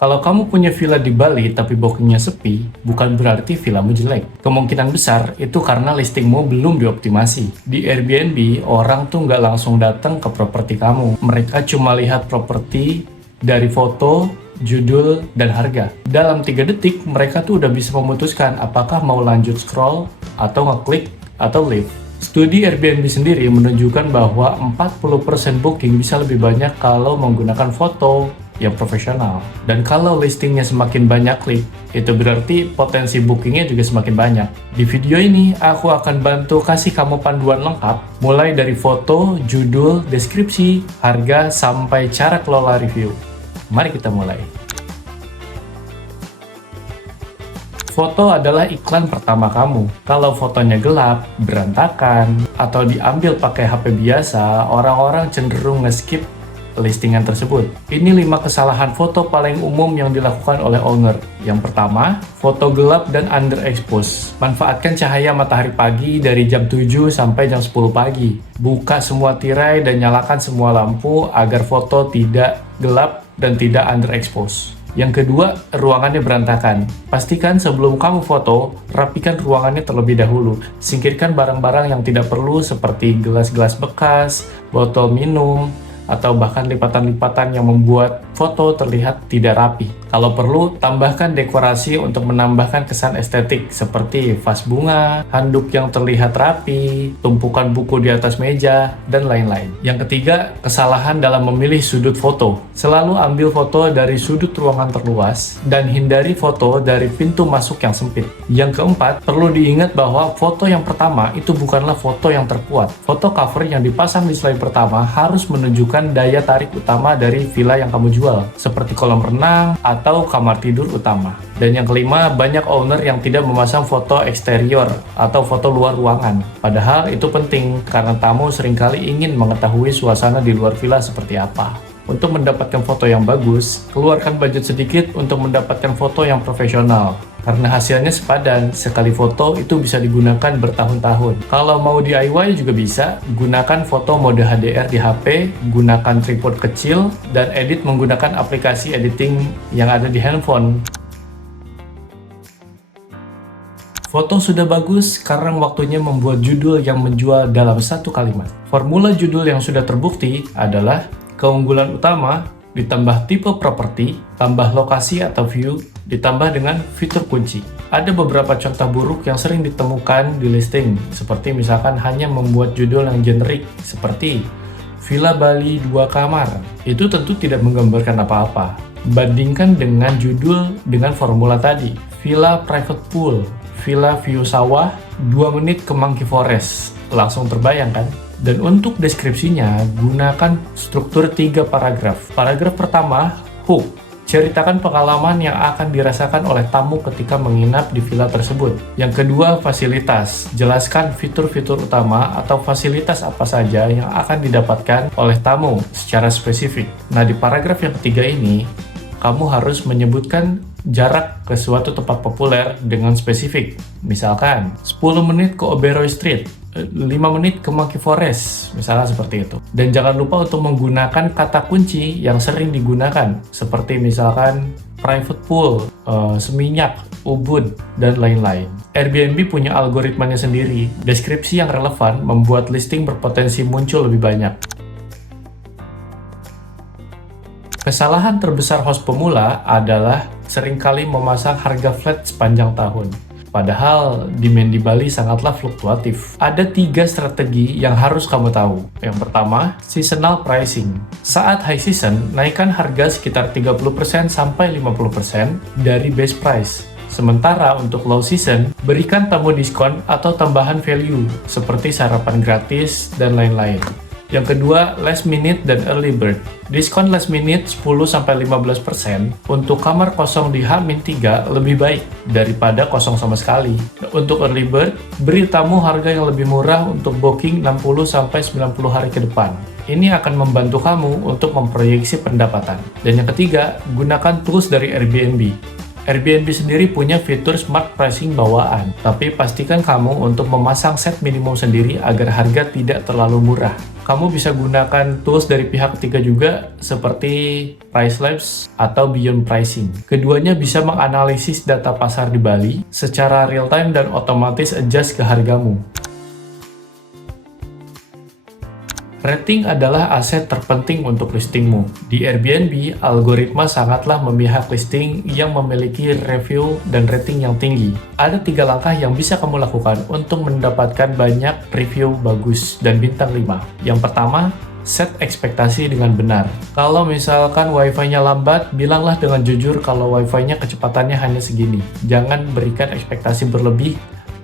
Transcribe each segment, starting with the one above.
Kalau kamu punya villa di Bali tapi bookingnya sepi, bukan berarti villamu jelek. Kemungkinan besar itu karena listingmu belum dioptimasi. Di Airbnb, orang tuh nggak langsung datang ke properti kamu. Mereka cuma lihat properti dari foto, judul, dan harga. Dalam 3 detik, mereka tuh udah bisa memutuskan apakah mau lanjut scroll, atau ngeklik, atau leave. Studi Airbnb sendiri menunjukkan bahwa 40% booking bisa lebih banyak kalau menggunakan foto yang profesional. Dan kalau listingnya semakin banyak klik, itu berarti potensi bookingnya juga semakin banyak. Di video ini, aku akan bantu kasih kamu panduan lengkap, mulai dari foto, judul, deskripsi, harga, sampai cara kelola review. Mari kita mulai. Foto adalah iklan pertama kamu. Kalau fotonya gelap, berantakan, atau diambil pakai HP biasa, orang-orang cenderung nge-skip listingan tersebut. Ini 5 kesalahan foto paling umum yang dilakukan oleh owner. Yang pertama, foto gelap dan underexpose. Manfaatkan cahaya matahari pagi dari jam 7 sampai jam 10 pagi. Buka semua tirai dan nyalakan semua lampu agar foto tidak gelap dan tidak underexpose. Yang kedua, ruangannya berantakan. Pastikan sebelum kamu foto, rapikan ruangannya terlebih dahulu. Singkirkan barang-barang yang tidak perlu seperti gelas-gelas bekas, botol minum, atau bahkan lipatan-lipatan yang membuat foto terlihat tidak rapi. Kalau perlu, tambahkan dekorasi untuk menambahkan kesan estetik seperti vas bunga, handuk yang terlihat rapi, tumpukan buku di atas meja, dan lain-lain. Yang ketiga, kesalahan dalam memilih sudut foto. Selalu ambil foto dari sudut ruangan terluas dan hindari foto dari pintu masuk yang sempit. Yang keempat, perlu diingat bahwa foto yang pertama itu bukanlah foto yang terkuat. Foto cover yang dipasang di slide pertama harus menunjukkan daya tarik utama dari villa yang kamu jual, seperti kolam renang atau kamar tidur utama. Dan yang kelima, banyak owner yang tidak memasang foto eksterior atau foto luar ruangan. Padahal itu penting karena tamu seringkali ingin mengetahui suasana di luar villa seperti apa. Untuk mendapatkan foto yang bagus, keluarkan budget sedikit untuk mendapatkan foto yang profesional. Karena hasilnya sepadan, sekali foto itu bisa digunakan bertahun-tahun. Kalau mau DIY juga bisa, gunakan foto mode HDR di HP, gunakan tripod kecil, dan edit menggunakan aplikasi editing yang ada di handphone. Foto sudah bagus, sekarang waktunya membuat judul yang menjual dalam satu kalimat. Formula judul yang sudah terbukti adalah keunggulan utama, ditambah tipe properti, tambah lokasi atau view, ditambah dengan fitur kunci. Ada beberapa contoh buruk yang sering ditemukan di listing, seperti misalkan hanya membuat judul yang generik, seperti Villa Bali 2 kamar. Itu tentu tidak menggambarkan apa-apa. Bandingkan dengan judul dengan formula tadi, Villa Private Pool, Villa View Sawah, 2 menit ke Monkey Forest. Langsung terbayang kan? Dan untuk deskripsinya, gunakan struktur 3 paragraf. Paragraf pertama, hook. Ceritakan pengalaman yang akan dirasakan oleh tamu ketika menginap di villa tersebut. Yang kedua, fasilitas. Jelaskan fitur-fitur utama atau fasilitas apa saja yang akan didapatkan oleh tamu secara spesifik. Nah, di paragraf yang ketiga ini, kamu harus menyebutkan jarak ke suatu tempat populer dengan spesifik. Misalkan, 10 menit ke Oberoi Street, 5 menit ke Monkey Forest, misalnya seperti itu. Dan jangan lupa untuk menggunakan kata kunci yang sering digunakan, seperti misalkan private pool, seminyak, ubud, dan lain-lain. Airbnb punya algoritmanya sendiri. Deskripsi yang relevan membuat listing berpotensi muncul lebih banyak. Kesalahan terbesar host pemula adalah seringkali memasang harga flat sepanjang tahun. Padahal demand di Bali sangatlah fluktuatif. Ada 3 strategi yang harus kamu tahu. Yang pertama, seasonal pricing. Saat high season, naikkan harga sekitar 30% sampai 50% dari base price. Sementara untuk low season, berikan tamu diskon atau tambahan value seperti sarapan gratis dan lain-lain. Yang kedua, last minute dan early bird. Diskon last minute 10-15% untuk kamar kosong di H-3 lebih baik daripada kosong sama sekali. Untuk early bird, beri tamu harga yang lebih murah untuk booking 60-90 hari ke depan. Ini akan membantu kamu untuk memproyeksi pendapatan. Dan yang ketiga, gunakan tools dari Airbnb. Airbnb sendiri punya fitur smart pricing bawaan, tapi pastikan kamu untuk memasang set minimum sendiri agar harga tidak terlalu murah. Kamu bisa gunakan tools dari pihak ketiga juga seperti Pricelabs atau Beyond Pricing. Keduanya bisa menganalisis data pasar di Bali secara real time dan otomatis adjust ke hargamu. Rating adalah aset terpenting untuk listingmu. Di Airbnb, algoritma sangatlah memihak listing yang memiliki review dan rating yang tinggi. Ada 3 langkah yang bisa kamu lakukan untuk mendapatkan banyak review bagus dan bintang 5. Yang pertama, set ekspektasi dengan benar. Kalau misalkan wifi-nya lambat, bilanglah dengan jujur kalau wifi-nya kecepatannya hanya segini. Jangan berikan ekspektasi berlebih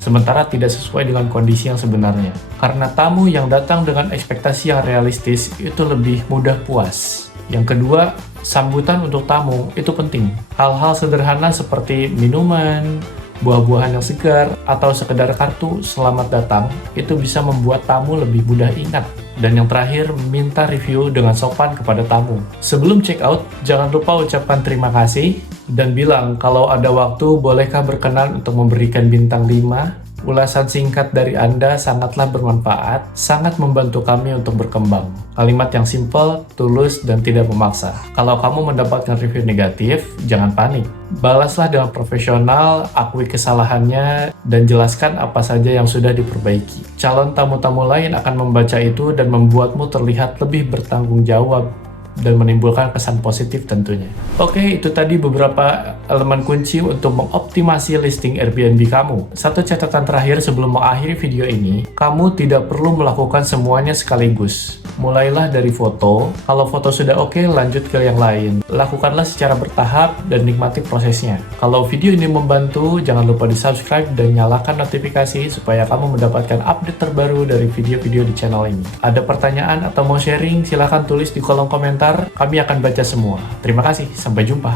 sementara tidak sesuai dengan kondisi yang sebenarnya. Karena tamu yang datang dengan ekspektasi yang realistis itu lebih mudah puas. Yang kedua, sambutan untuk tamu itu penting. Hal-hal sederhana seperti minuman, buah-buahan yang segar, atau sekedar kartu selamat datang itu bisa membuat tamu lebih mudah ingat. Dan yang terakhir, minta review dengan sopan kepada tamu. Sebelum check out, jangan lupa ucapkan terima kasih dan bilang kalau ada waktu bolehkah berkenan untuk memberikan bintang 5. Ulasan singkat dari Anda sangatlah bermanfaat, sangat membantu kami untuk berkembang. Kalimat yang simpel, tulus, dan tidak memaksa. Kalau kamu mendapatkan review negatif, jangan panik. Balaslah dengan profesional, akui kesalahannya, dan jelaskan apa saja yang sudah diperbaiki. Calon tamu-tamu lain akan membaca itu dan membuatmu terlihat lebih bertanggung jawab dan menimbulkan kesan positif tentunya. Oke, itu tadi beberapa elemen kunci untuk mengoptimasi listing Airbnb kamu. Satu catatan terakhir sebelum mengakhiri video ini, kamu tidak perlu melakukan semuanya sekaligus. Mulailah dari foto, kalau foto sudah oke, lanjut ke yang lain. Lakukanlah secara bertahap dan nikmati prosesnya. Kalau video ini membantu, jangan lupa di-subscribe dan nyalakan notifikasi supaya kamu mendapatkan update terbaru dari video-video di channel ini. Ada pertanyaan atau mau sharing, silahkan tulis di kolom komentar. Kami akan baca semua. Terima kasih, sampai jumpa.